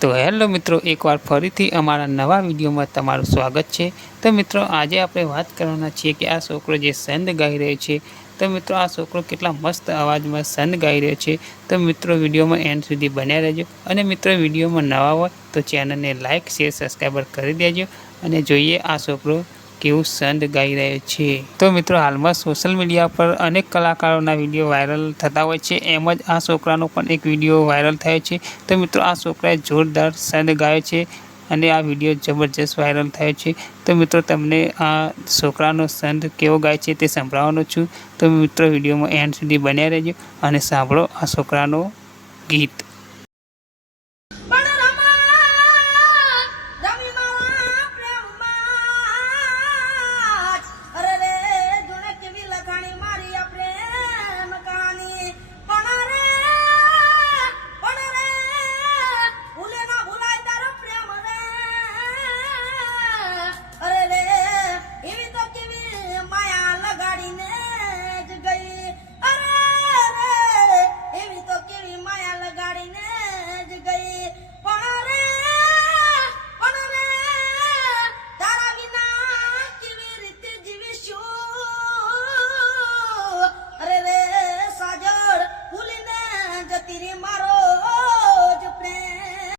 તો હેલો મિત્રો, એકવાર ફરીથી અમારા નવા વિડીયોમાં તમારું સ્વાગત છે। તો મિત્રો, આજે આપણે વાત કરવાના છીએ કે આ છોકરો જે છંદ ગાઈ રહ્યો છે, તો મિત્રો આ છોકરો કેટલા મસ્ત અવાજમાં છંદ ગાઈ રહ્યો છે। તો મિત્રો, વિડીયોમાં એન્ડ સુધી બન્યા રહેજો। અને મિત્રો, વિડીયોમાં નવા હોય તો ચેનલને લાઇક, શેર, સબસ્ક્રાઈબર કરી દેજો। અને જોઈએ આ છોકરો કેવું છંદ ગાઈ રહ્યો છે। તો મિત્રો, હાલમાં સોશિયલ મીડિયા પર અનેક કલાકારોના વિડીયો વાયરલ થતા હોય છે, એમ જ આ છોકરાનો પણ એક વિડીયો વાયરલ થયો છે। તો મિત્રો, આ છોકરાએ જોરદાર છંદ ગાયો છે અને આ વિડીયો જબરજસ્ત વાયરલ થયો છે। તો મિત્રો, તમને આ છોકરાનો છંદ કેવો ગાય છે તે સંભળાવવાનો છું। તો મિત્રો, વિડીયોમાં એન્ડ સુધી બન્યા રહેજો અને સાંભળો આ છોકરાનો ગીત।